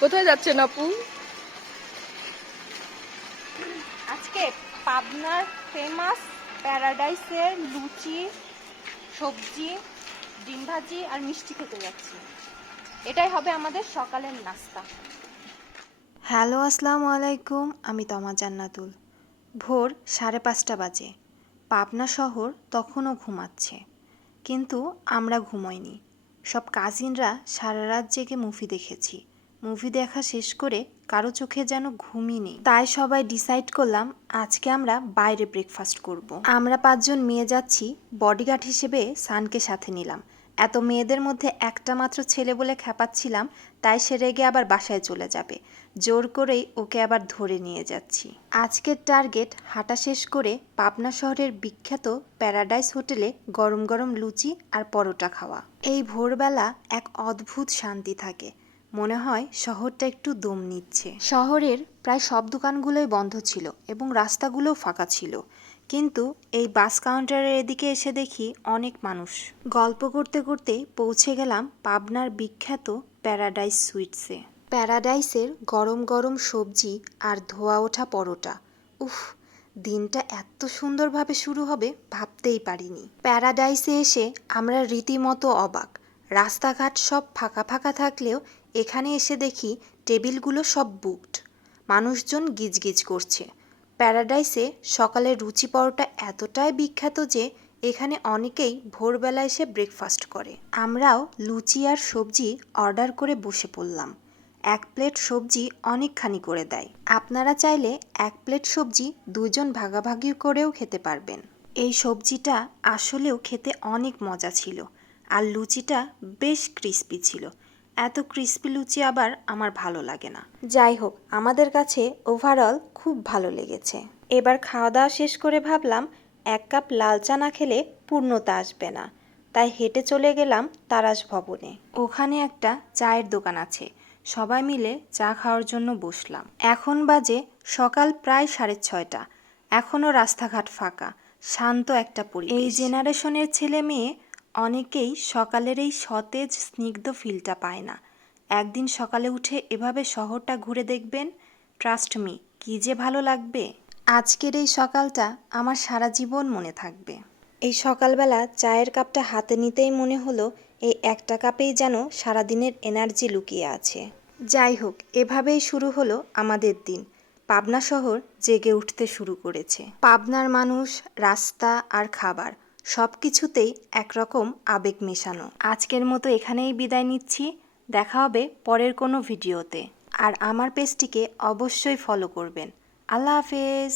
কোথায় যাচ্ছেন আপু? আজকে পাবনার ফেমাস প্যারাডাইসের লুচি সবজি ডিম ভাজি আর মিষ্টি খেতে যাচ্ছি। এটাই হবে আমাদের সকালের নাস্তা। হ্যালো আসসালামু আলাইকুম আমি তমা জান্নাতুল। ভোর সাড়ে পাঁচটা বাজে। পাবনা শহর তখনও ঘুমাচ্ছে। কিন্তু আমরা ঘুমোইনি। সব কাজিনরা সারা রাত জেগে মুভি দেখেছি। মুভি দেখা শেষ করে কারও চোখে যেন ঘুমই নেই। তাই সবাই ডিসাইড করলাম, আজকে আমরা বাইরে ব্রেকফাস্ট করব। আমরা পাঁচজন মেয়ে যাচ্ছি বডিগার্ড হিসেবে সানকে সাথে নিলাম। এত মেয়েদের মধ্যে একটা মাত্র ছেলে বলে খেপাচ্ছিলাম তাই সে রেগে আবার বাসায় চলে যাবে। জোর করেই ওকে আবার ধরে নিয়ে যাচ্ছি। আজকের টার্গেট হাঁটা শেষ করে পাবনা শহরের বিখ্যাত প্যারাডাইস হোটেলে গরম গরম লুচি আর পরোটা খাওয়া। এই ভোরবেলা এক অদ্ভুত শান্তি থাকে। মনে হয় শহরটা একটু দম নিচ্ছে। শহরের প্রায় সব দোকানগুলোই বন্ধ ছিল এবং রাস্তাগুলোও ফাঁকা ছিল। কিন্তু এই বাস কাউন্টারের এদিকে এসে দেখি অনেক মানুষ। গল্প করতে করতে পৌঁছে গেলাম পাবনার বিখ্যাত প্যারাডাইস সুইটসে। প্যারাডাইসের গরম গরম সবজি আর ধোয়া ওঠা পরোটা। উফ, দিনটা এত সুন্দরভাবে শুরু হবে ভাবতেই পারিনি। প্যারাডাইসে এসে আমরা রীতিমতো অবাক। রাস্তাঘাট সব ফাঁকা ফাঁকা থাকলেও এখানে এসে দেখি টেবিলগুলো সব বুকড মানুষজন গিজগিজ করছে। প্যারাডাইসে সকালের রুচি পরোটা এতটাই বিখ্যাত যে এখানে অনেকেই ভোরবেলা এসে ব্রেকফাস্ট করে। আমরাও লুচি আর সবজি অর্ডার করে বসে পড়লাম। এক প্লেট সবজি অনেকখানি করে দেয়। আপনারা চাইলে এক প্লেট সবজি দুজন ভাগাভাগি করেও খেতে পারবেন। এই সবজিটা আসলেও খেতে অনেক মজা ছিল। আর লুচিটা বেশ ক্রিস্পি ছিল। এত ক্রিস্পি লুচি আবার আমার ভালো লাগে না। যাই হোক আমাদের কাছে ওভারঅল খুব ভালো লেগেছে। এবার খাওয়া দাওয়া শেষ করে ভাবলাম, এক কাপ লাল চা না খেলে পূর্ণতা আসবে না। তাই হেঁটে চলে গেলাম তারাস ভবনে। ওখানে একটা চায়ের দোকান আছে। সবাই মিলে চা খাওয়ার জন্য বসলাম। এখন বাজে সকাল প্রায় সাড়ে ছয়টা। এখনও রাস্তাঘাট ফাঁকা। শান্ত একটা পরিবেশ। এই জেনারেশনের ছেলে মেয়ে অনেকেই সকালের এই সতেজ, স্নিগ্ধ ফিলটা পায় না। একদিন সকালে উঠে এভাবে শহরটা ঘুরে দেখবেন? ট্রাস্ট মি কী যে ভালো লাগবে। আজকের এই সকালটা আমার সারা জীবন মনে থাকবে। এই সকালবেলা চায়ের কাপটা হাতে নিতেই মনে হলো এই একটা কাপেই যেন সারাদিনের এনার্জি লুকিয়ে আছে। যাই হোক, এভাবেই শুরু হলো আমাদের দিন। পাবনা শহর জেগে উঠতে শুরু করেছে। পাবনার মানুষ, রাস্তা আর খাবার। সব কিছুতেই একরকম আবেগ মেশানো। আজকের মতো এখানেই বিদায় নিচ্ছি। দেখা হবে পরের কোনো ভিডিওতে। আর আমার পেজটিকে অবশ্যই ফলো করবেন। আল্লাহ হাফেজ।